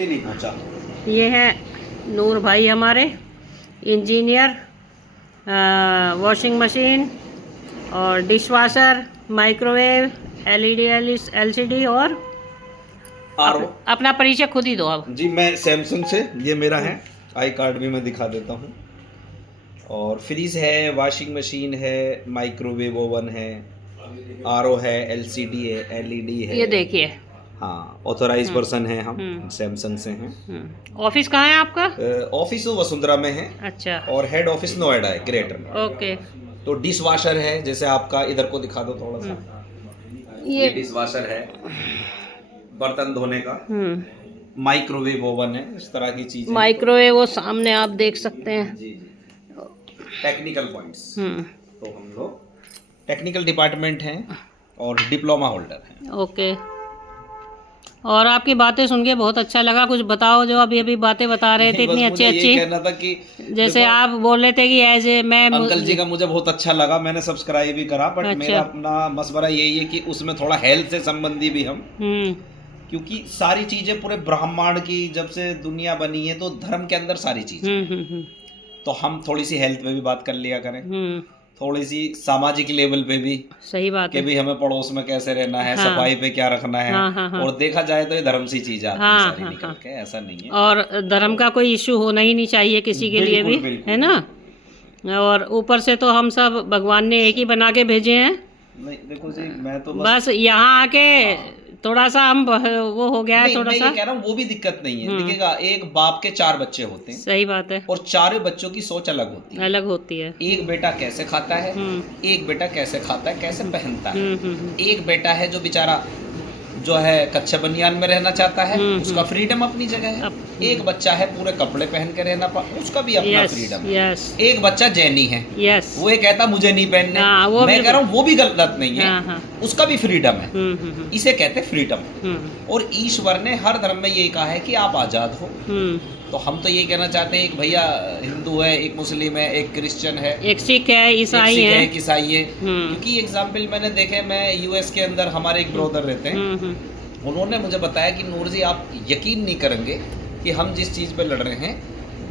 नहीं पहुंचा। ये है नूर भाई हमारे इंजीनियर। वॉशिंग मशीन और dish washer, microwave, LED, LCD और आरओ। अपना परिचय खुद ही दो अब। जी मैं सैमसंग से, ये मेरा है, आई कार्ड भी मैं दिखा देता हूँ। और फ्रीज है, वॉशिंग मशीन है, माइक्रोवेव ओवन है, आरओ है, एलसीडी है, एलईडी है। ये देखिए। हाँ, ऑथोराइज पर्सन है, हम सैमसंग से हैं। ऑफिस कहाँ है आपका? ऑफिस तो वसुंधरा में है। अच्छा। और हेड ऑफिस नोएडा है, ग्रेटर में। ओके। तो डिश वाशर है, जैसे आपका इधर को दिखा दो थोड़ा सा। ये डिश वाशर है, बर्तन धोने का। माइक्रोवेव ओवन है, इस तरह की चीज। माइक्रोवेव वो सामने आप देख सकते हैं। जी जी। Technical points. तो हम लोग टेक्निकल डिपार्टमेंट हैं और डिप्लोमा होल्डर हैं। ओके। और आपकी बातें सुन के बहुत अच्छा लगा। कुछ बताओ, जो अभी अभी बातें बता रहे थे इतनी अच्छी अच्छी। कहना था कि जैसे आप बोल रहे थे कि एज ए मैं अंकल जी का मुझे बहुत अच्छा लगा, मैंने सब्सक्राइब भी करा। बट अच्छा। मेरा अपना मशवरा यही है कि उसमें थोड़ा हेल्थ से संबंधी भी हम, क्योंकि सारी चीजें पूरे ब्रह्मांड की जब से दुनिया बनी है तो धर्म के अंदर सारी चीजें, तो हम थोड़ी सी हेल्थ पे भी बात कर लिया करें, थोड़ी सी सामाजिक लेवल पे भी। सही बात कि है। भी हमें पड़ोस में कैसे रहना है, हाँ। सफाई पे क्या रखना है। हाँ। और देखा जाए तो ये धर्म सी चीज आती है हाँ, सारी हाँ, निकल के, ऐसा नहीं है। और धर्म का कोई इशू होना ही नहीं चाहिए किसी के लिए भी, बिल्कुल। है ना। और ऊपर से तो हम सब भगवान ने एक ही बना के भेजे हैं। नहीं देखो जी, मैं तो बस यहाँ आके थोड़ा सा हम वो हो गया है थोड़ा सा। मैं ये कह रहा हूँ, वो भी दिक्कत नहीं है। देखिएगा, एक बाप के 4 बच्चे होते हैं। सही बात है। और चारों बच्चों की सोच अलग होती है। अलग होती है। एक बेटा कैसे खाता है, एक बेटा कैसे खाता है, कैसे पहनता है। एक बेटा है जो बेचारा जो है कच्चे बनियान में रहना चाहता है, उसका फ्रीडम अपनी जगह है। एक बच्चा है पूरे कपड़े पहन के रहना, उसका भी अपना फ्रीडम है। एक बच्चा जैनी है, वो ये कहता मुझे नहीं पहनने। मैं कह रहा हूँ वो भी गलत नहीं है, उसका भी फ्रीडम है। इसे कहते हैं फ्रीडम। और ईश्वर ने हर धर्म में यही कहा है कि आप आजाद हो। तो हम तो यही कहना चाहते हैं, एक भैया हिंदू है, एक मुस्लिम है, एक क्रिश्चियन है, एक सिख है, ईसाई है, एक ईसाई है। क्योंकि एग्जाम्पल मैंने देखे, मैं यूएस के अंदर हमारे एक ब्रदर रहते हैं, उन्होंने मुझे बताया कि नूर जी आप यकीन नहीं करेंगे कि हम जिस चीज पे लड़ रहे हैं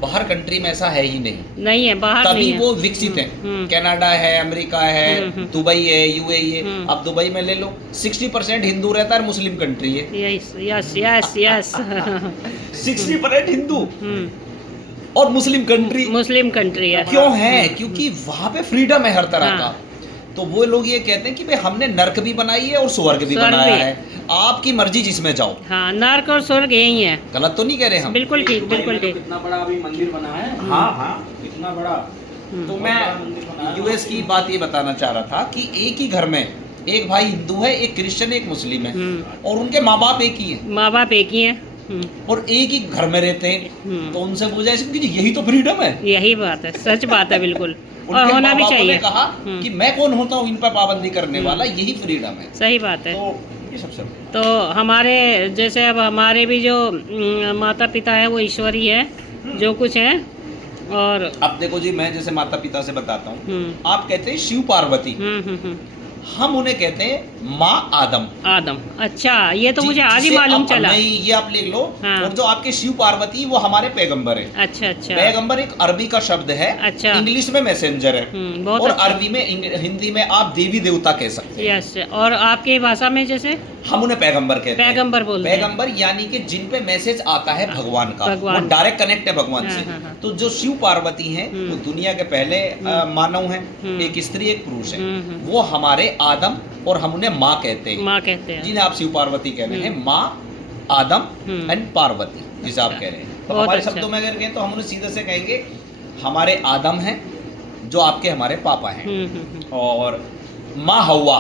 बाहर कंट्री में ऐसा है ही नहीं है, बाहर तभी नहीं है। वो विकसित है। कनाडा है, अमेरिका है, दुबई है, यूएई है। अब दुबई में ले लो, 60% हिंदू रहता है और मुस्लिम कंट्री है। Yes yes yes yes 60% Hindu और मुस्लिम कंट्री है। क्यों है? क्योंकि वहां पे फ्रीडम है हर तरह का। तो वो लोग ये कहते हैं कि भाई हमने नर्क भी बनाई है और स्वर्ग भी बनाया है, आपकी मर्जी जिसमें जाओ। हाँ, नर्क और स्वर्ग यही है। गलत तो नहीं कह रहे हम? बिल्कुल ठीक, बिल्कुल ठीक। कितना बड़ा अभी मंदिर बना है। हाँ, कितना बड़ा। तो मैं यूएस की बात ये बताना चाह रहा था कि एक ही घर में एक भाई हिंदू है, एक क्रिश्चियन, एक मुस्लिम है, और उनके माँ बाप एक ही है। माँ बाप एक ही है और एक ही घर में रहते हैं। तो उनसे पूछा, यही तो फ्रीडम है। यही बात है, सच बात है बिल्कुल। और उनके होना भी माँ-बापों ने चाहिए। कहा कि मैं कौन होता हूँ इन पर पाबंदी करने वाला, यही फ्रीडम है। सही बात है। तो ये सबसे तो हमारे जैसे अब हमारे भी जो माता पिता है वो ईश्वरी है, जो कुछ है। और अब देखो जी, मैं जैसे माता पिता से बताता हूँ, आप कहते हैं शिव पार्वती, हम उन्हें कहते हैं माँ आदम। अच्छा, ये तो मुझे आज ही मालूम चला। नहीं, ये आप लिख लो। हाँ। और जो आपके शिव पार्वती वो हमारे पैगंबर है। अच्छा। पैगंबर एक अरबी का शब्द है। अच्छा। इंग्लिश में मैसेंजर है। बहुत और अच्छा। अरबी में, हिंदी में आप देवी देवता कह सकते हैं। यस। और आपकी भाषा में जैसे हम उन्हें पैगंबर कहते हैं। पैगंबर बोलते हैं। पैगंबर यानी कि जिन पे मैसेज आता है भगवान का, भगवान। वो डायरेक्ट कनेक्ट है भगवान से। हाँ। तो जो शिव पार्वती हैं वो दुनिया के पहले मानव हैं, एक स्त्री एक पुरुष है। वो हमारे आदम, और हम उन्हें माँ कहते हैं। जिन्हें आप शिव पार्वती कह रहे हैं, माँ आदम एंड पार्वती, जिसे आप कह रहे हैं। तो हमारे शब्दों में अगर कहें तो हम उन्हें सीधे से कहेंगे हमारे आदम हैं, जो आपके हमारे पापा हैं। और माँ हवा।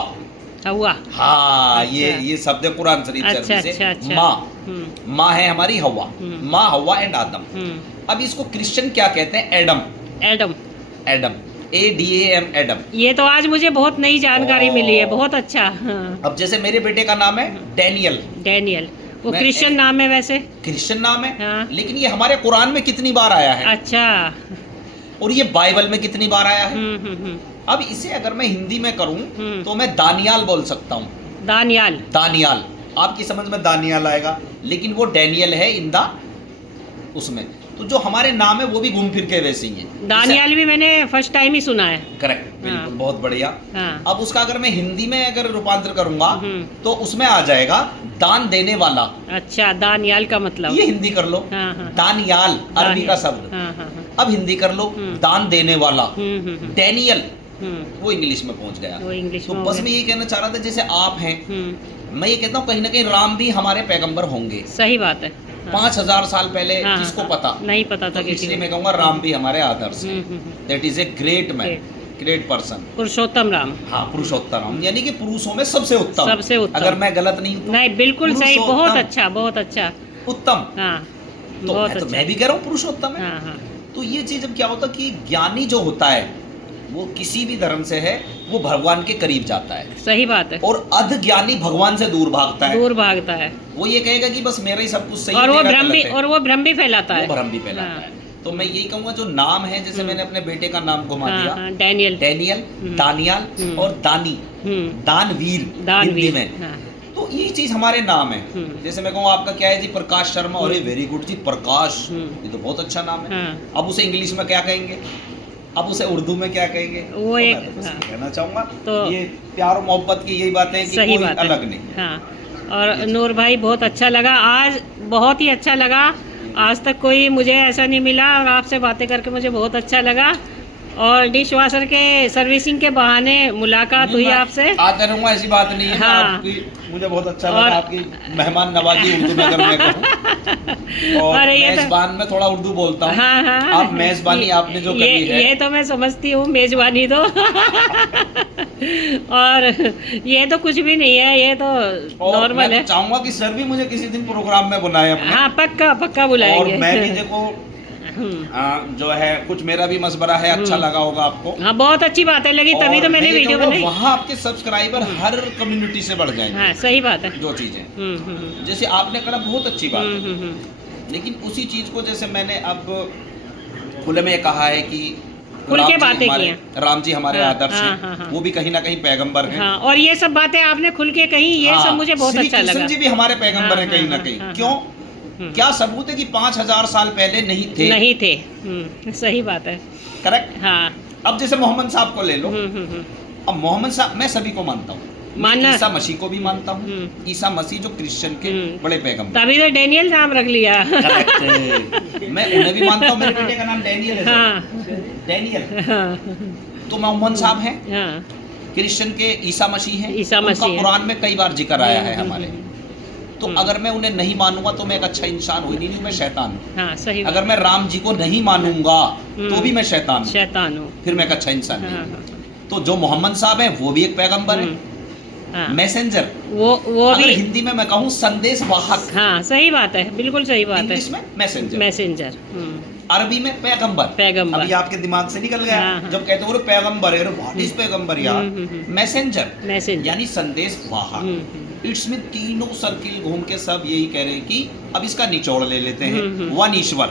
हाँ, ये शब्द है कुरान शरीफ से। माँ है हमारी हवा, माँ हवा एंड आदम। अब इसको क्रिश्चियन क्या कहते हैं? एडम। ADAM, Adam. ये तो आज मुझे बहुत नई जानकारी मिली है, बहुत अच्छा। अब जैसे मेरे बेटे का नाम है डैनियल, वो क्रिश्चियन नाम है, वैसे क्रिश्चियन नाम है। हाँ। लेकिन ये हमारे कुरान में कितनी बार आया है। अच्छा। और ये बाइबल में कितनी बार आया है। अब इसे अगर मैं हिंदी में करूं तो मैं दानियाल बोल सकता हूँ। दानियाल। आपकी समझ में दानियाल आएगा, लेकिन वो डैनियल है इन द उसमें। तो जो हमारे नाम है वो भी घूम फिर के वैसे ही है। दानियाल भी मैंने फर्स्ट टाइम ही सुना है। करेक्ट, बिल्कुल, हाँ। बहुत बढ़िया। हाँ। अब उसका अगर मैं हिंदी में अगर रूपांतर करूंगा तो उसमें आ जाएगा दान देने वाला। अच्छा, दानियाल का मतलब ये हिंदी कर लो। हाँ, हाँ। दानियाल अरबी का शब्द। हाँ, हाँ, हाँ। अब हिंदी कर लो दान देने वाला। डैनियल हम्म, वो इंग्लिश में पहुंच गया। वो इंग्लिश तो में हो बस गया। मैं ये कहना चाह रहा था, जैसे आप हैं, हम्म, मैं ये कहता हूँ कहीं ना कहीं राम भी हमारे पैगंबर होंगे। सही बात है। हाँ। 5000 साल पहले हाँ, किसको हाँ, पता? नहीं पता था तो किसी इसलिए को। मैं कहूँगा राम भी हमारे आदर्श है। हम्म। That is a great man, Great. Great person. Purushottam Ram. हाँ, पुरुषोत्तम राम, यानी कि पुरुषों में सबसे उत्तम। सबसे उत्तम। अगर मैं गलत नहीं हूँ तो नहीं, बिल्कुल सही, पुरुषोत्तम। बहुत अच्छा, बहुत अच्छा। उत्तम। हाँ, तो बहुत मैं, तो अच्छा। मैं भी कह रहा हूँ पुरुषोत्तम है। हाँ, हाँ, तो ये चीज अब क्या होता कि ज्ञानी जो होता है वो किसी भी धर्म से है, वो भगवान के करीब जाता है, सही बात है। और अधज्ञानी भगवान से दूर भागता है। दूर भागता है वो ये कहेगा कि बस मेरा ही सब कुछ सही और है, वो मेरा भ्रम भी गलत है। और वो भ्रम भी फैलाता है। वो भ्रम भी फैलाता हाँ। है। तो मैं यही कहूंगा जो नाम है, जैसे मैंने अपने बेटे का नाम घुमा हाँ, दिया, हाँ, डैनियल। डैनियल, दानियाल और दानी, दानवीर हिंदी दानवीर। में। हाँ, तो ये चीज हमारे नाम है। जैसे मैं कहूँ आपका क्या है जी? प्रकाश शर्मा। अरे वेरी गुड जी, प्रकाश, ये तो बहुत अच्छा नाम है। हाँ। अब उसे इंग्लिश में क्या कहेंगे? अब उसे उर्दू में क्या कहेंगे? वो तो एक- मैं तो बस हाँ। ये कहना चाहूंगा तो- ये प्यार और मोहब्बत की यही बातें हैं कि सही कोई बात है। अलग नहीं। हाँ। और नूर भाई, बहुत अच्छा लगा आज, बहुत ही अच्छा लगा। आज तक कोई मुझे ऐसा नहीं मिला, और आपसे बातें करके मुझे बहुत अच्छा लगा। और डिश वॉशर के सर्विसिंग के बहाने मुलाकात हुई मैं आपसे। आते रहूंगा, ऐसी बात नहीं है। मैं हाँ। आपकी, मुझे बहुत अच्छा और- लगा आपकी मेहमान नवाजी उर्दू में अगर मैं कहूँ। और अरे ये तो- मेजबान में थोड़ा उर्दू बोलता हूँ। हाँ, हाँ। आप मेजबानी आपने जो करी है, ये तो मैं समझती हूँ, मेजबानी तो और ये तो कुछ भी नहीं है, ये तो और नॉर्मल मैं है। तो चाहूंगा कि सर भी मुझे किसी दिन प्रोग्राम में बुलाए अपने। हाँ, पक्का पक्का और बुलाएंगे। मैं भी देखो जो है कुछ मेरा भी मशवरा है, अच्छा लगा होगा आपको। हाँ, बहुत अच्छी बातें लगी, तभी और तो मैंने मैं ये वीडियो कहूँगा, बनाई। वहाँ आपके सब्सक्राइबर हर कम्युनिटी से बढ़ जाएंगे। हाँ, सही बात है। जो चीजें हम्म। जैसे आपने कहा बहुत अच्छी बात है, लेकिन उसी चीज को जैसे मैंने अब खुले में कहा है कि खुल राम के जी बातें की हमारे- हैं। राम जी हमारे हाँ, आदर्श हाँ, हैं, हाँ, हाँ। वो भी कहीं ना कहीं पैगंबर हैं। हाँ, और ये सब बातें आपने खुल के कही, ये हाँ, सब मुझे बहुत श्री अच्छा कृष्ण लगा। जी भी हमारे पैगंबर हाँ, हैं कहीं ना हाँ, कहीं। हाँ, क्यों? क्या सबूत है कि 5000 साल पहले नहीं थे? नहीं थे। सही बात है। करेक्ट। हाँ। अब जैसे मोहम्मद साहब को ले लो। हम्म। अब मोहम्मद साहब मैं सभी को मानता हूँ, मानना- ईसा मसीह को भी मानता हूँ। ईसा मसीह जो क्रिश्चियन के बड़े पैगंबर। तभी तो डैनियल नाम रख लिया। करेक्ट। मैं उन्हें भी मानता हूँ, मेरे बेटे का नाम डैनियल है सर। हाँ, डैनियल। हाँ, तो मोहम्मद साहब हैं, हाँ। क्रिश्चियन के ईसा मसीह हैं। ईसा मसीह उनका है। कुरान में कई बार जिक्र आया है हमारे। तो अगर मैं उन्हें नहीं मानूंगा तो मैं एक अच्छा इंसान हो ही नहीं, मैं शैतान हूँ। हाँ, सही अगर मैं राम जी को नहीं मानूंगा तो भी मैं शैतान हूँ, शैतान हूँ। फिर मैं एक अच्छा इंसान हाँ, नहीं। हाँ, तो जो मोहम्मद साहब हैं वो भी एक पैगंबर है, हाँ। मैसेंजर। वो अगर भी। हिंदी में मैं कहूँ संदेश वाहक, हाँ, सही बात है, बिल्कुल सही बात है। इंग्लिश में मैसेंजर, मैसेंजर। अरबी में पैगंबर। पैगंबर। अभी आपके दिमाग से निकल गया। हाँ, हाँ। जब कहते हो पैगंबर है, व्हाट इज पैगंबर यार? Messenger, messenger. यानी संदेश वाहक। इट्स में तीनों सर्किल घूम के सब यही कह रहे हैं कि अब इसका निचोड़ ले लेते हैं। वन ईश्वर,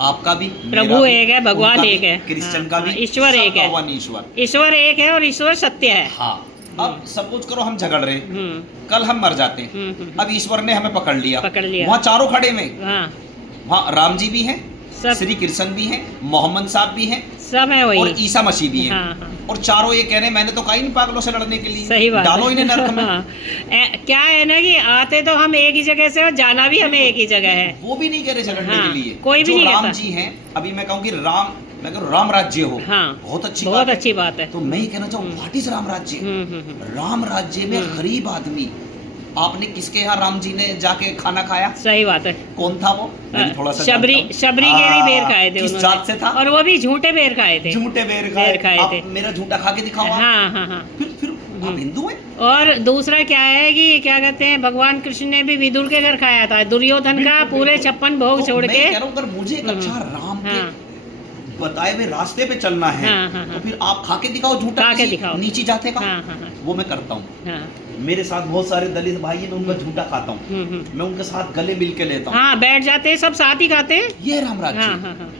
आपका भी, प्रभु मेरा भी, एक है, भगवान उनका भी, एक है। क्रिश्चियन का हाँ, भी, ईश्वर एक सबका है। वन ईश्वर। ईश्वर एक है और ईश्वर सत्य है। हाँ। अब सपोज करो हम झगड़ रहे, हम्म, कल हम मर जाते हैं, हम्म। अब ईश्वर ने हमें पकड़ लिया। पकड़ लिया। वहाँ चारों खड़े में, हाँ, वहाँ राम जी भी हैं, सब श्री कृष्ण भी हैं, मोहम्मद साहब भी हैं, सब है और वही। ईसा मसीह भी हैं। हाँ, हाँ। और चारों ये कह रहे हैं मैंने तो कहा ही नहीं पागलों से लड़ने के लिए, सही बात डालो है। इन्हें नरक में। हाँ। क्या है ना कि आते तो हम एक ही जगह से और जाना भी हमें एक ही जगह है। वो भी नहीं कह रहे झगड़ने हाँ, के लिए। कोई भी जो नहीं राम कहता। जी हैं, अभी मैं कहूँ कि राम, मैं कहूँ राम राज्य हो, हाँ, बहुत अच्छी बहुत बात है। अच्छी बात है। तो मैं ये कहना चाहूँ व्हाट इज राम राज्य? हम्म। राम राज्य में गरीब आदमी, आपने किसके यहाँ राम जी ने जाके खाना खाया? सही बात है। कौन था वो? मैं भी थोड़ा सा शबरी जानता हूँ। शबरी के भी बेर खाए थे किस उन्होंने। जात से था? और वो भी झूठे बेर खाए थे। झूठे बेर बेर खाए आप थे। मेरा झूठा खा के दिखाओ आप। हाँ, हाँ, हाँ। फिर आप हिंदू हैं? और दूसरा क्या है कि क्या कहते हैं, भगवान कृष्ण ने भी विदुर के घर खाया था, दुर्योधन का बिल्कुल, पूरे बिल्कुल। 56 भोग तो छोड़ मैं के। कह रहा हूँ अगर मुझे एक अच्छा राम के हाँ, बताए हुए रास्ते पे चलना है, हाँ, हाँ, तो हाँ। फिर आप खा के दिखाओ झूठा खा के किसी दिखाओ। नीची जाते का। हाँ, हाँ, हाँ, वो मैं करता हूँ। हाँ। मेरे साथ बहुत सारे दलित भाई हैं, मैं उनका झूठा खाता हूँ। मैं उनके साथ गले मिल के लेता हूँ। हाँ, बैठ जाते हैं सब साथ ही खाते हैं। ये राम राज्य। हाँ, हाँ, हाँ।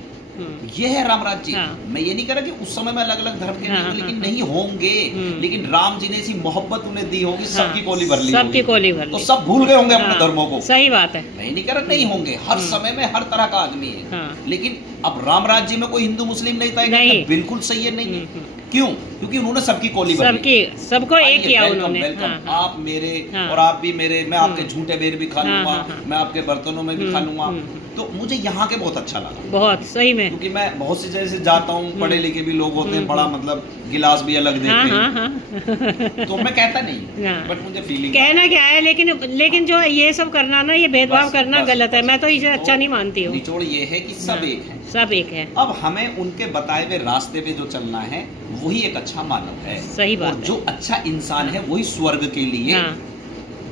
ये है राम राज्य। हाँ। मैं ये नहीं कह रहा कि उस समय में अलग अलग धर्म के हाँ, नहीं, लेकिन हाँ, नहीं होंगे, लेकिन राम जी ने ऐसी मोहब्बत उन्हें दी होगी, सबकी हाँ, कोली भर ली सबकी होगी। कोली भर तो ली। सब भूल गए होंगे अपने हाँ, धर्मों को। सही बात है। मैं नहीं कह रहा नहीं होंगे, हर समय में हर तरह का आदमी है, हाँ। लेकिन अब राम राज्य में कोई हिंदू मुस्लिम नहीं था, नहीं। बिल्कुल सही है, नहीं है। क्यों? क्योंकि उन्होंने सबकी कोली भर ली। सबकी, सबको एक किया वेलकम, उन्होंने। वेलकम। हाँ, हाँ। आप मेरे हाँ। और आप भी मेरे, मैं आपके झूठे बेर भी खा हाँ, लूंगा, हाँ, हाँ। मैं आपके बर्तनों में भी खा लूंगा। तो मुझे यहाँ के बहुत अच्छा लगा, बहुत सही में। क्योंकि मैं बहुत सी जगह से जाता हूँ, पढ़े लिखे भी लोग होते हैं, बड़ा मतलब गिलास भी अलग देते हाँ, हाँ, हैं, हाँ। तो मैं कहता नहीं, हाँ। बट मुझे फीलिंग कहना क्या है, लेकिन जो ये सब करना ना, ये भेदभाव बस, करना बस, गलत है। बस। मैं तो इसे अच्छा तो नहीं मानती हूँ। निचोड़ ये है कि सब एक है। सब एक है। अब हमें उनके बताए हुए रास्ते पे जो चलना है, वही एक अच्छा मानव है। सही बात और है। जो अच्छा इंसान है वही स्वर्ग के लिए हाँ,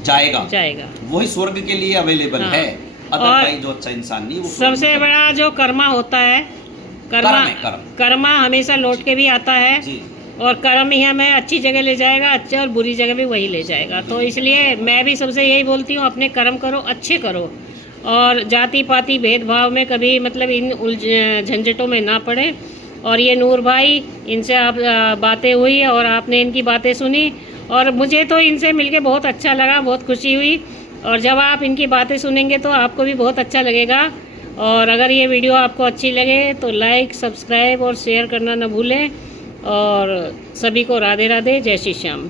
जाएगा, जाएगा। वही स्वर्ग के लिए अवेलेबल हाँ। है। और अदरवाइज जो अच्छा इंसान नहीं, वो स्वर्ग सबसे में बड़ा जो कर्मा होता है, कर्मा कर्म है, कर्म। कर्मा हमेशा लौट के भी आता है। जी। और कर्म ही हमें अच्छी जगह ले जाएगा, अच्छे और बुरी जगह भी वही ले जाएगा। तो इसलिए मैं भी सबसे यही बोलती हूँ, अपने कर्म करो, अच्छे करो, और जाति पाति भेदभाव में कभी मतलब इन झंझटों में ना पड़े। और ये नूर भाई, इनसे आप बातें हुई और आपने इनकी बातें सुनी, और मुझे तो इनसे मिलके बहुत अच्छा लगा, बहुत खुशी हुई। और जब आप इनकी बातें सुनेंगे तो आपको भी बहुत अच्छा लगेगा। और अगर ये वीडियो आपको अच्छी लगे तो लाइक, सब्सक्राइब और शेयर करना न भूलें। और सभी को राधे राधे, जय श्री श्याम।